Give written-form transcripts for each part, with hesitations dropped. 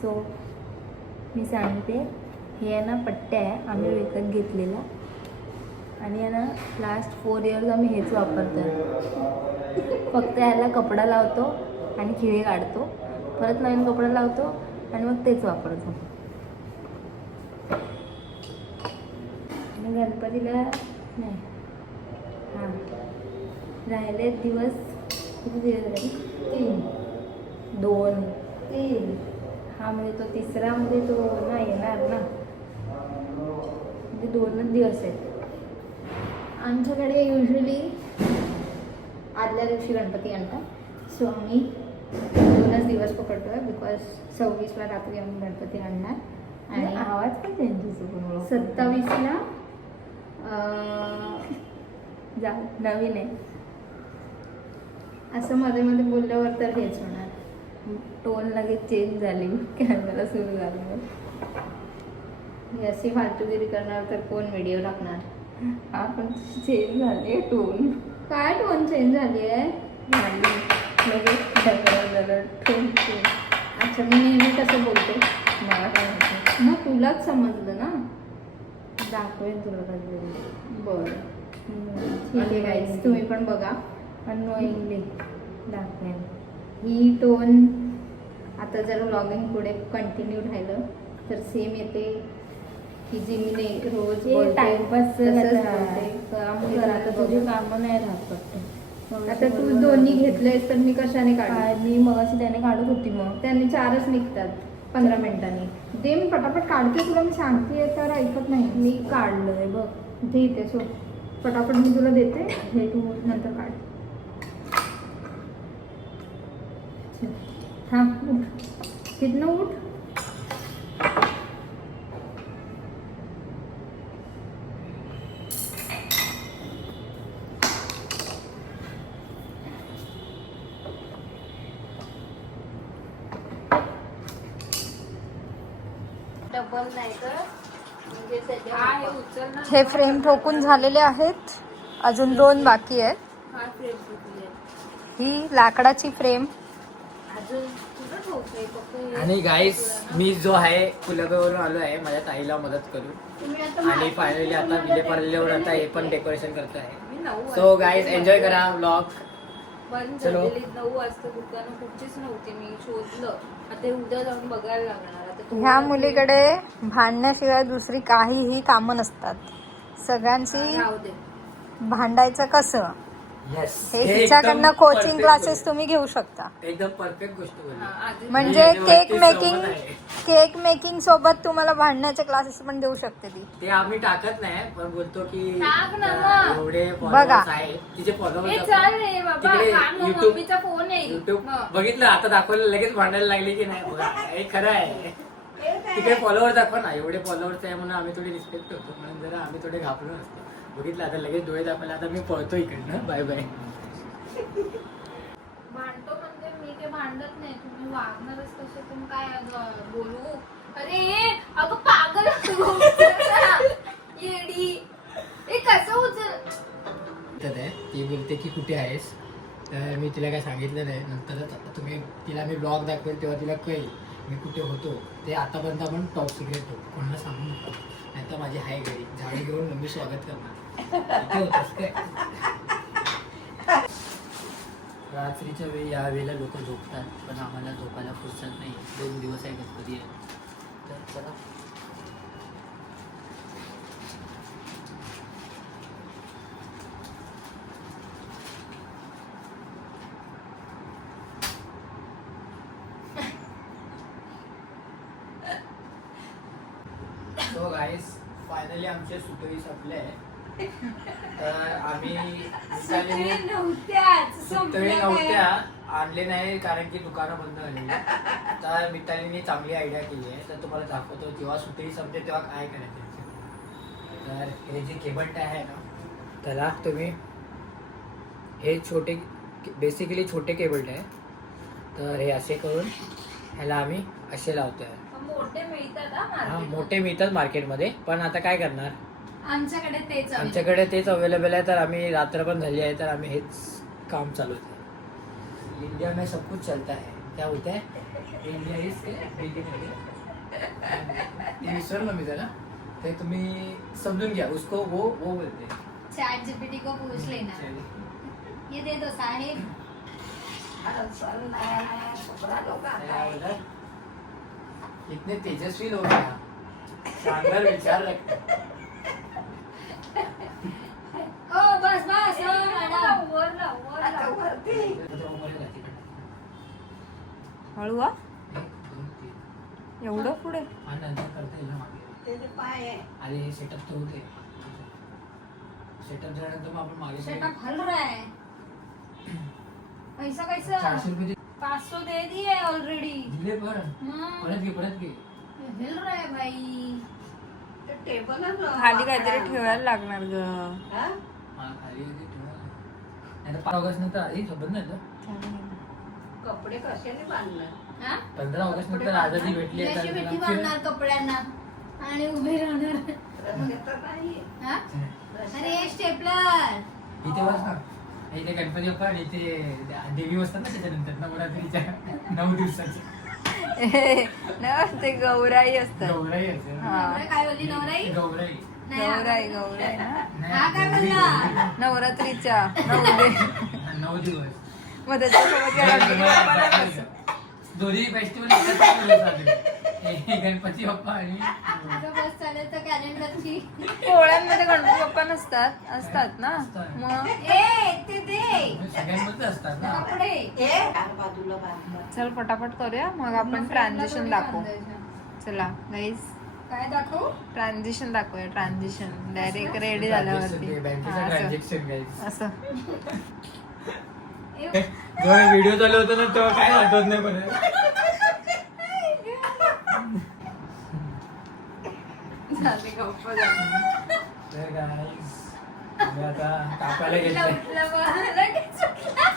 So मी सांगते, हे आहे ना पट्ट्या आहे, आम्ही विकत घेतलेला आणि आहे ना लास्ट 4 इयर्स आम्ही हेच वापरतो. फक्त ह्याला कपडा लावतो आणि खिळे काढतो, परत नवीन कपडा लावतो आणि मग तेच वापरतो. आणि गणपतीला नाही, हां राहिले दिवस किती दिवस झाले? 3 2 3 हा म्हणजे तो तिसरा मध्ये तो नाही येणार ना, म्हणजे 2च दिवस आहेत आमच्याकडे. युजली आदल्या दिवशी गणपती आणतात, सो आम्ही 2च दिवस पकडतो आहे बिकॉज 26ला रात्री आम्ही गणपती आणणार आणि आवाज पण त्यांची 27ला जा नवीन आहे असं मध्ये मध्ये बोलल्यावर तर हेच होणार. टोन लगेच चेंज झाली, कॅमेरा सुरू झाल्यावर. ही अशी फालतूगिरी करणार तर कोण व्हिडिओ टाकणार? हा पण चेंज झाली टोन. काय टोन चेंज झाली आहे? लगेच कॅमेरा टोन चेंज. अच्छा, मी नेहमी कसं बोलते मला काय माहिती, मग तुलाच समजलं ना. दाखवेन तुला कधी. बरं ठीक आहे गाईज, तुम्ही पण बघा. अनोइंगली दाखवेन. ही टोन आता जर व्लॉगिंग पुढे कंटिन्यू राहिलं तर सेम येते की जी मी रोज टाइमपास काम आता तुझी कामं नाही राहत फक्त. आता तू दोन्ही घेतलेस तर मी कशाने काय मी मग अशी त्याने काढत होती, मग त्यांनी 4च निघतात 15 मिनिटांनी. ते मी पटापट काढते, तुला मी सांगते तर ऐकत नाही. मी काढलंय बघ. ठीक आहे, सो पटापट मी तुला देते, हे तू नंतर काढ. हां उठ, तिथनं उठ. डबल नाही तर म्हणजे हे फ्रेम ठोकून झालेले आहेत, अजून 2 बाकी आहेत. हा फ्रेम तुटली आहे. ही लाकडाची फ्रेम. अजून तुझं ठोकलंय फक्त. आणि गाईस, मी जो आहे कुलगावरून आलो आहे माझ्या ताईला मदत करून, आणि फायनली आता विलेपार्लेवर आता हे पण डेकोरेशन करत आहे. सो गाईज एन्जॉय करा व्लॉग. बंद चलो. झालेली 9 वाजता दुकानं कुठचीच नव्हती. मी शोधलं, आता उद्या जाऊन बघायला लागणार. आता तो ह्या मुलीकडे भांडण्याशिवाय दुसरी काहीही कामं नसतात. सगळ्यांची राहू दे. भांडायचं कसं येस, हे तिच्याकडनं कोचिंग क्लासेस तुम्ही घेऊ शकता. एकदम परफेक्ट गोष्ट बोलली. आधी म्हणजे मी केक वरती मेकिंग सोबत तुम्हाला भांडण्याचे क्लासेस पण देऊ शकते ती. ते आम्ही टाकत नाही, पण बोलतो की टाक ना मग. एवढे बघा. फॉलोअर्स आहेत, तिचे ए, फॉलोअर्स चल रे बाबा, तिकडे काय मग YouTube- मम्मीचा फोन आहे. युट्यूब मग. बघितलं आता दाखवलं, लगेच भांडायला लागले की नाही. बघा, हे खरं आहे. तिकडे फॉलोअर दाखवा ना, एवढे फॉलोअर्स आहे म्हणून आम्ही थोडी रिस्पेक्ट होतो, म्हणून जरा आम्ही थोडे घाबरून असतो. बघितलं आता लगेच डोळे दाखवले, आता मी पळतो इकडनं. Bye bye. भांडतो म्हणजे मी ते भांडत नाही. तुम्ही वागणारच कसे, तुम्ही काय बोलू. अरे अगं पागल येडी. ए कसं उचल. ती बोलते की कुठे आहेस, तर मी तिला काय सांगितलं नाही. नंतरच तुम्ही तिला मी ब्लॉग दाखवेल तेव्हा तिला कळेल मी कुठे होतो. ते आतापर्यंत आपण टॉप सिक्रेट होतो, कोणाला सांगू नका. नाही तर माझी हाय घरी झाडू घेऊन मम्मी स्वागत करणार. इथे होतंस काय? रात्रीच्या वेळी या वेळेला लोक झोपतात, पण आम्हाला झोपायला फुरसत नाही. 2 दिवस आहे गणपती आहे, तर चला. सो गाईस, फायनली आमचे सुटई संपले आहे. तर आम्ही सुटई नव्हत्या आणले नाही, कारण की दुकानं बंद झालेली. तर मितालीने चांगली आयडिया केली आहे, तर तुम्हाला दाखवतो. जेव्हा सुटई संपते तेव्हा काय करायचं. तर हे जे केबल टाय आहे ना, त्याला तुम्ही हे छोटे, बेसिकली छोटे केबल टाय, तर हे असे करून ह्याला आम्ही असे लावतोय. मोठे मिळतात. हा, मोठे मिळतात मार्केटमध्ये, पण आता काय करणार, आमच्याकडे तेच अवेलेबल आहे. तर आम्ही रात्र पण झाली आहे, तर आम्ही हेच काम चालू आहे. इंडिया में सब कुछ चलता है, क्या बोलते हैं. इंडिया इज ते विसरलो मी जरा ते तुम्ही समजून घ्या उसको वो बोलते चैट जीपीटी को पूछ लेना ये दे दो साहेब इतने तेजस्वी लोग हैं शानदार विचार रखते हैं. ओ बस बस ओ मॅडम हळू हा एवढं पुढे आणि नंतर करता येईल ना मागे अरे हे सेटअप तर होते सेटअप झाल्यानंतर मग आपण मागे सेटअप हल रहा है पैसा कैसा 400 रुपये 500 दे दिए ऑलरेडी दिले परत परत घे हिल रहा है भाई खाली काहीतरी ठेवायला लागणार ग हा खाली ते ठेवा. नाही तर 5 ऑगस्ट नंतर आधी सोबत नाही तर कपडे कशाने बांधणार हा 15 ऑगस्ट नंतर आझादी भेटली आहे अशी तर मिठी आमची- बांधणार कपड्यांना आणि उभे राहणार तर नाही हा अरे स्टेपलर इथे बस ना इथे गणपती बाप्पा आणि इथे देवी बसतात ना त्याच्यानंतर नवरात्रीच्या 9 दिवसाची ना ते गौराई असतात गौराई असते ना. हा काय बोलली नवराई गौराई नाही, गौराई गौराई ना नाही, हा काय गौरी, बोलला? गौरी. नवरात्रीच्या 9 9 दिवस मग त्याच्यासोबत या गणपती बाप्पाला कसं? दोन्ही फेस्टिवल एकत्र साजरे. गणपती बाप्पा आणि आता बस चालेल तर कॅलेंडरची पोळ्यांमध्ये गणपती बाप्पा नसतात असतात ना असतात. मग ए ते दे सगळ्यांमध्ये असतात ना कपडे ए बाजूला बांधणार चल पटापट करूया मग आपण ट्रान्झिशन दाखवू चला गाईस काय दाखवू ट्रान्झिशन दाखवूया ट्रान्झिशन डायरेक्ट रेडी झाल्यावरती बँकेचं हा, असं. ट्रान्झॅक्शन गाईस असं जेव्हा व्हिडिओ चालू होता ना तेव्हा काय आठवत नाही पण झाले गप्प झाले. तर guys, आम्ही आता कापायला घेतलंय उठलं बा, लगेच उठलं.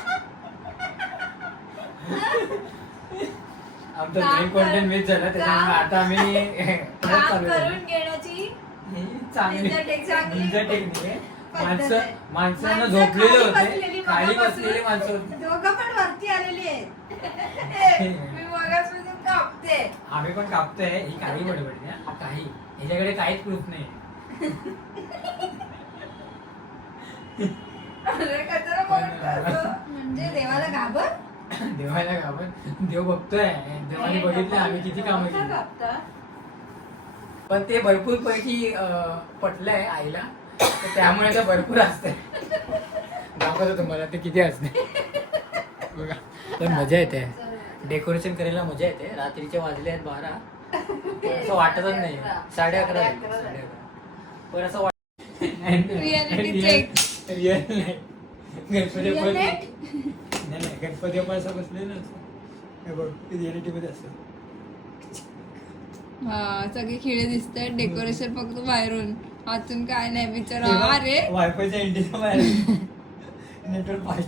आमचं काम ड्रिंक कॉन्टेंट मिस झालं त्याच्यामुळे आता आम्ही परत काम चालू करून आहे. घेण्याची ही चांगली Ninja technique. Ninja technique आहे. पद्धत आहे. माणसांना माणसं झोपलेले खाली बसलेली होते खाली मगापासून. बसलेले माणसं होते दोघं पण वरती आलेली आहेत मी मगाचपासून कापते आम्ही पण कापतोय ही काही बडबड नाही काही ह्याच्याकडे काहीच प्रूफ नाही अरे कचरा बोलतो. म्हणजे देवाला घाबर देवाला घाबर देव बघतोय देवाने बघितलं आम्ही किती कामं केली कापता पण ते भरपूर पैकी पटलंय आईला तर त्यामुळे ते भरपूर असते दाखवतो तुम्हाला ते किती असते बघा तर मजा येते डेकोरेशन करायला मजा येते रात्रीचे वाजले आहेत 12 पण असं वाटतच नाही 11:30 झाले, 11:30 पण असं Reality check. रिअल नाही गणपती Real बाप्पा net? नाही गणपती बाप्पा असं बसले ना हे बघ रिअलिटी मध्ये असतं हा सगळे खिळे दिसत आहेत डेकोरेशन फक्त बाहेरून आतून काय नाही बिचारा अरे वायफायच्या इंडिया बाहेर नेटवर्क फास्ट